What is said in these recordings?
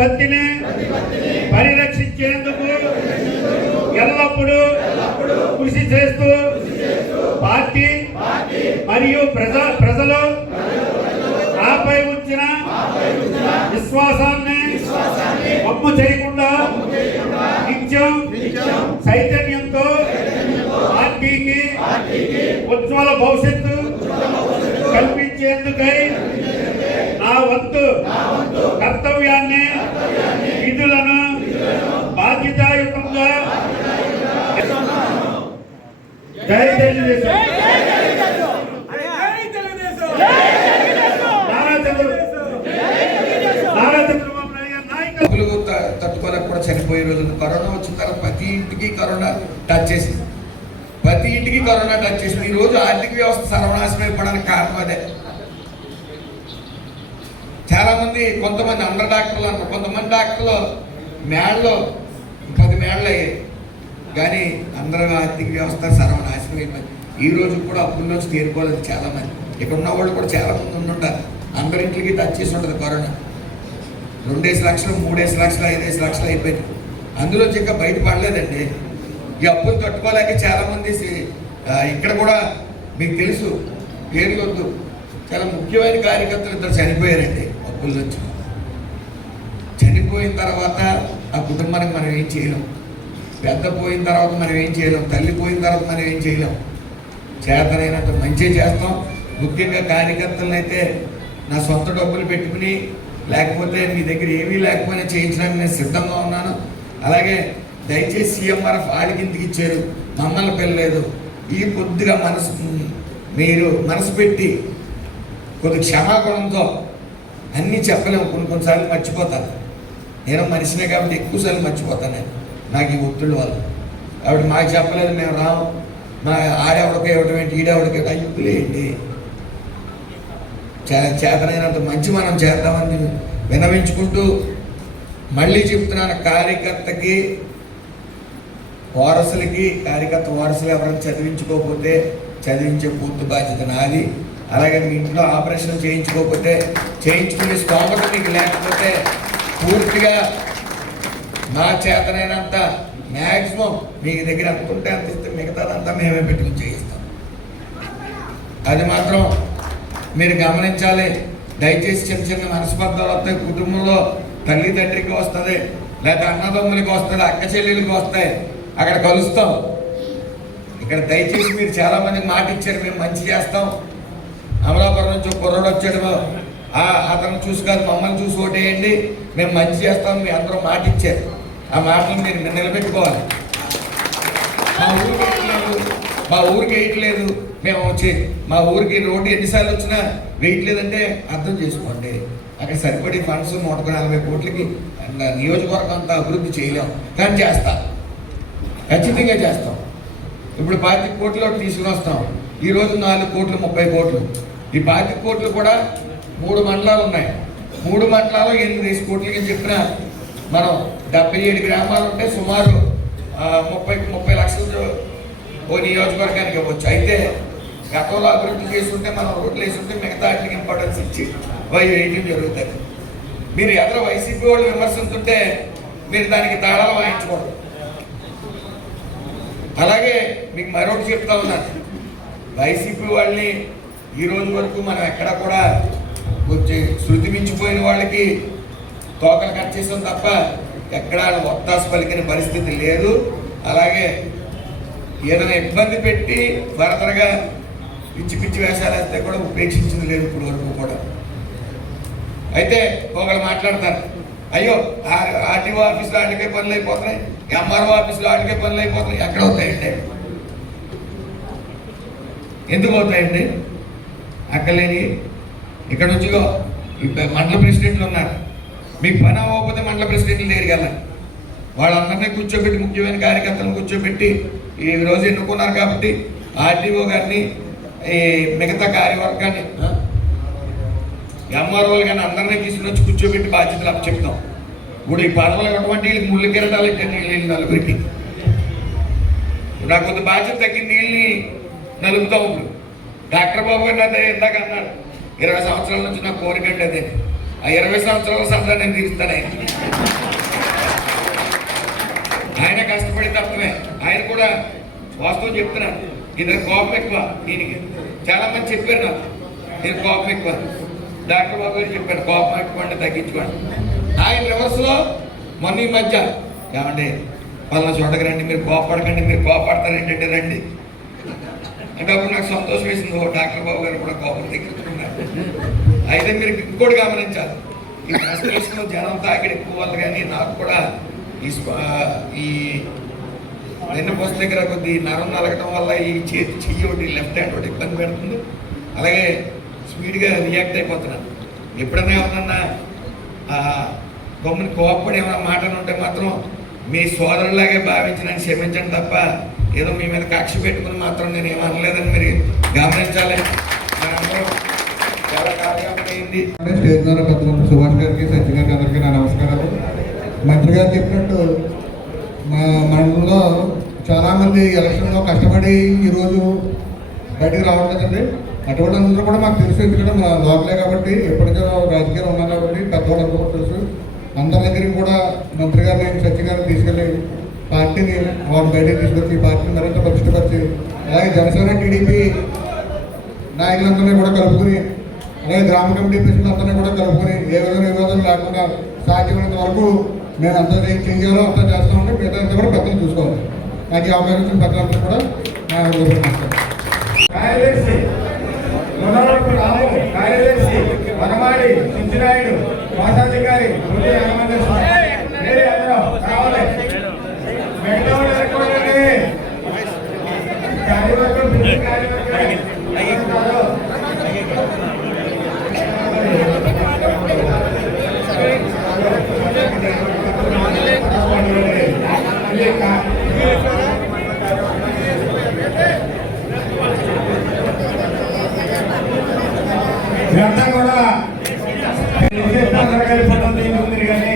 ప్రతిపత్తిని పరిరక్షించేందుకు ఎల్లప్పుడూ కృషి చేస్తూ పార్టీ మరియు ప్రజలు నాపై ఉంచిన విశ్వాసాన్ని వమ్ము చేయకుండా నిత్యం చైతన్యంతో పార్టీకి ఉజ్వల భవిష్యత్తు కల్పించేందుకై నా వంతు కర్తవ్యాన్ని విధులను బాధ్యతాయుతంగా జై తెలుగుదేశం తట్టుకోలేకపోవడం చనిపోయే రోజులు కరోనా వచ్చిన తర్వాత ప్రతి ఇంటికి కరోనా టచ్ చేసింది. ప్రతి ఇంటికి కరోనా టచ్ చేసింది. ఈ రోజు ఆర్థిక వ్యవస్థ సర్వనాశనం అయిపోవడానికి కారణం అదే. చాలా మంది కొంతమంది అందరు డాక్టర్లు అంటారు, కొంతమంది డాక్టర్లు మేడలో 10 మేడలు అయ్యాయి, కానీ అందరూ ఆర్థిక వ్యవస్థ సర్వనాశనం అయిపోయింది. ఈ రోజు కూడా అప్పుల్లోంచి తేరుకోలేదు చాలా మంది. ఇక్కడ ఉన్న వాళ్ళు కూడా చాలా మంది ఉండుంటారు. అందరింటికి టచ్ చేసి ఉంటుంది కరోనా. 2 లక్షలు 3 లక్షలు 5 లక్షలు అయిపోయింది. అందులో ఇంకా బయటపడలేదండి. ఈ అప్పులు తట్టుకోలేక చాలామంది ఇక్కడ కూడా మీకు తెలుసు, పేర్లు వద్దు, చాలా ముఖ్యమైన కార్యకర్తలు 2 చనిపోయారండి అప్పుల నుంచి. చనిపోయిన తర్వాత ఆ కుటుంబానికి మనం ఏం చేయలేం. పెద్ద పోయిన తర్వాత మనం ఏం చేయలేం. తల్లి పోయిన తర్వాత మనం ఏం చేయలేం. చేతనైనంత మంచిగా చేస్తాం. ముఖ్యంగా కార్యకర్తలను అయితే నా సొంత డబ్బులు పెట్టుకుని లేకపోతే మీ దగ్గర ఏమీ లేకపోయినా చేయించడానికి నేను సిద్ధంగా ఉన్నాను. అలాగే దయచేసి సీఎంఆర్ఎఫ్ ఆడికింటికి ఇచ్చారు, మమ్మల్ని పిల్లలేదు. ఈ కొద్దిగా మీరు మనసు పెట్టి కొద్ది క్షమాగుణంతో అన్నీ చెప్పలేము. కొన్నిసార్లు మర్చిపోతాను. నేను మనిషినే కాబట్టి ఎక్కువసార్లు మర్చిపోతాను నేను, నాకు ఈ ఒత్తిడి వల్ల. కాబట్టి మాకు చెప్పలేదు, మేము రాము, మా ఆడెవడికో ఇవ్వడం ఏంటి, ఈడెవడికో అయ్యులేండి. చేతనైనంత మంచి మనం చేద్దామని వినవించుకుంటూ మళ్ళీ చెప్తున్నాను, కార్యకర్తకి వారసులకి కార్యకర్త వారసులు ఎవరైనా చదివించుకోకపోతే చదివించే పూర్తి బాధ్యత నాది. అలాగే మీ ఇంట్లో ఆపరేషన్ చేయించుకోకపోతే చేయించుకునే స్తోమత మీకు లేకపోతే పూర్తిగా నా చేతనైనంత మ్యాక్సిమం మీ దగ్గర ఎంత ఉంటే అంత ఇస్తే మిగతాదంతా మేమే పెట్టుకుని చేయిస్తాం. అది మాత్రం మీరు గమనించాలి. దయచేసి చిన్న చిన్న మనస్పర్ధలు వస్తాయి. కుటుంబంలో తల్లి తండ్రికి వస్తుంది, లేదా అన్నదమ్ములకి వస్తుంది, అక్క చెల్లెలకి వస్తాయి, అక్కడ కలుస్తాం. ఇక్కడ దయచేసి మీరు చాలామందికి మాట ఇచ్చారు, మేము మంచి చేస్తాం. అమలాపురం నుంచి ఒక కుర్రోడు వచ్చాడు, అతను చూసి కాదు మమ్మల్ని చూసి ఓటేయండి, మేము మంచి చేస్తాం, మీ అందరూ మాట ఇచ్చారు. ఆ మాటలు మీరు నిలబెట్టుకోవాలి. మా ఊరికి వేయట్లేదు, మేము వచ్చి మా ఊరికి రోడ్డు ఎన్నిసార్లు వచ్చినా వేయట్లేదంటే అర్థం చేసుకోండి. అక్కడ సరిపడి ఫండ్స్ 140 కోట్లకి నియోజకవర్గం అంతా అభివృద్ధి చేయలేము, కానీ చేస్తాం, ఖచ్చితంగా చేస్తాం. ఇప్పుడు 25 కోట్లు తీసుకుని వస్తాం. ఈరోజు 4 కోట్లు 30 కోట్లు. ఈ 25 కోట్లు కూడా 3 మండలాలు ఉన్నాయి. 3 మండలాలు 8 కోట్లకి చెప్పిన మనం 77 గ్రామాలు ఉంటే సుమారు 30 లక్షలు ఓ నియోజకవర్గానికి ఇవ్వచ్చు. అయితే గతంలో అభివృద్ధి చేస్తుంటే మనం రోడ్లు వేస్తుంటే మిగతా వాటికి ఇంపార్టెన్స్ ఇచ్చి వేయడం జరుగుతుంది. మీరు ఎదురు వైసీపీ వాళ్ళు విమర్శిస్తుంటే మీరు దానికి తాళాలు వాయించకూడదు. అలాగే మీకు మరొకటి చెప్తా ఉన్నాను, వైసీపీ వాళ్ళని ఈ రోజు వరకు మనం ఎక్కడ కూడా వచ్చి శృతి మించిపోయిన వాళ్ళకి తోకలు కట్ చేసాం తప్ప ఎక్కడ ఒత్తాసు పలికిన పరిస్థితి లేదు. అలాగే ఏదైనా ఇబ్బంది పెట్టి ఫర్దర్గా పిచ్చి పిచ్చి వేషాలు వేస్తే కూడా ఉపేక్షించింది లేదు ఇప్పుడు వరకు కూడా. అయితే ఒకళ్ళు మాట్లాడతారు, అయ్యో ఆర్టీఓ ఆఫీసులో ఆటకే పనులు అయిపోతున్నాయి, ఎంఆర్ఓ ఆఫీసులో ఆటకే పనులు అయిపోతున్నాయి. ఎక్కడ అవుతాయండి? ఎందుకు అవుతాయండి? అక్కలేని ఇక్కడ నుంచి మండల ప్రెసిడెంట్లు ఉన్నారు. మీకు పని అవ్వకపోతే మండల ప్రెసిడెంట్లు దగ్గరికి వెళ్ళాలి. వాళ్ళందరినీ కూర్చోబెట్టి ముఖ్యమైన కార్యకర్తలను కూర్చోబెట్టి ఈ రోజు ఎన్నుకున్నారు కాబట్టి ఆర్టీఓ గారిని ఈ మిగతా కార్యవర్గాన్ని ఎంఆర్ఓలు కానీ అందరినీ తీసుకుని వచ్చి కూర్చోబెట్టి బాధ్యతలు అప్పచెప్తాం. ఇప్పుడు ఈ పదవులు అటువంటి వీళ్ళకి ముళ్ళు కిరటాలు ఇచ్చారు నలుగురికి. నాకు కొంత బాధ్యత తగ్గింది, వీళ్ళని నలుపుతాం. ఇప్పుడు డాక్టర్ బాబు గారు అదే ఇందాక అన్నాడు, 20 సంవత్సరాల నుంచి నాకు కోరిక అండి అదే. ఆ 20 సంవత్సరాల సరదా నేను తీరుస్తాను ఆయన కష్టపడి తప్పమే. ఆయన కూడా వాస్తవం చెప్తున్నాను, ఇది కోపం ఎక్కువ దీనికి. చాలా మంది చెప్పారు నాకు నేను కోపం ఎక్కువ. డాక్టర్ బాబు గారు చెప్పారు కోపం ఎక్కువ అంటే తగ్గించుకోండి. ఆయన రివర్స్లో మొన్న ఈ మధ్య ఏమంటే పలానా చోటకి రండి, మీరు కోపడకండి, మీరు కోపడతారు ఏంటంటే రండి అంటే అప్పుడు నాకు సంతోషం వేసింది. డాక్టర్ బాబు గారు కూడా కోపం తగ్గించుకున్నారు. అయితే మీరు ఇంకోటి గమనించాలి, ఈ ఫ్రస్ట్రేషన్లో జనం తాకిడి ఎక్కువ వల్ల కానీ నాకు కూడా ఈ వెన్నుపూస దగ్గర కొద్ది నరం నలగటం వల్ల ఈ చెయ్యి ఒకటి లెఫ్ట్ హ్యాండ్ ఒకటి ఇబ్బంది పెడుతుంది. అలాగే స్పీడ్గా రియాక్ట్ అయిపోతున్నాను. ఎప్పుడైనా ఏమన్నా గమ్ముని కోపడి ఏమైనా మాటలు ఉంటే మాత్రం మీ సోదరులాగే భావించి నన్ను క్షమించండి తప్ప ఏదో మీ మీద కక్ష పెట్టుకుని మాత్రం నేను ఏమనలేదని మీరు గమనించాలి. మనందరం చాలా కార్యక్రమం స్టేజ్ ద్వారా పెద్దలు సుభాష్ గారికి, సత్య గారికి అందరికీ నా నమస్కారాలు. మంత్రి గారు చెప్పినట్టు మా మండలంలో చాలామంది ఎలక్షన్లో కష్టపడి ఈరోజు బయటకు రావట్లేదండి. అటువంటి అందరూ కూడా మాకు తెలుసు, ఎందుకంటే మా లోకలే కాబట్టి ఎప్పటికో రాజకీయాలు ఉన్నాం కాబట్టి పెద్దవాళ్ళందరూ కూడా తెలుసు. అందరి దగ్గరికి కూడా మంత్రి గారు నేను సత్య గారిని తీసుకెళ్ళి పార్టీని వాళ్ళ బయటకు తీసుకొచ్చి పార్టీని మరింత పటిష్టపరిచి, అలాగే జనసేన టీడీపీ నాయకులందరినీ కూడా కలుపుకుని, అలాగే గ్రామ కమిటీ ప్రెసిడెంట్లందరినీ కూడా కలుపుకొని ఏ విధంగా వివాదం లేకుండా సాధ్యమైనంత వరకు మేము అంతా చేయాలో అంతా చేస్తామంటే మిగతా కూడా పెద్దలు చూసుకోవాలి. నాకు ఈ అవకాశం ఇచ్చిన పెద్దలందరూ కూడా కార్యదర్శి మునవరపు రాము, కార్యదర్శి వనమాడి సించినాయుడు, కోశాధికారి కావాలి. ఇదంతా కూడా కలిసిపోతుంది ఉంది కానీ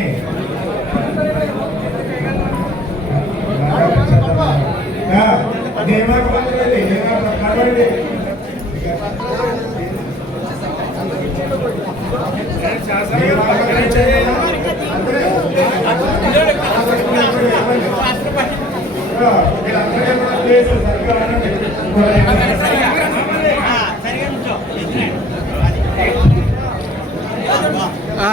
ఆ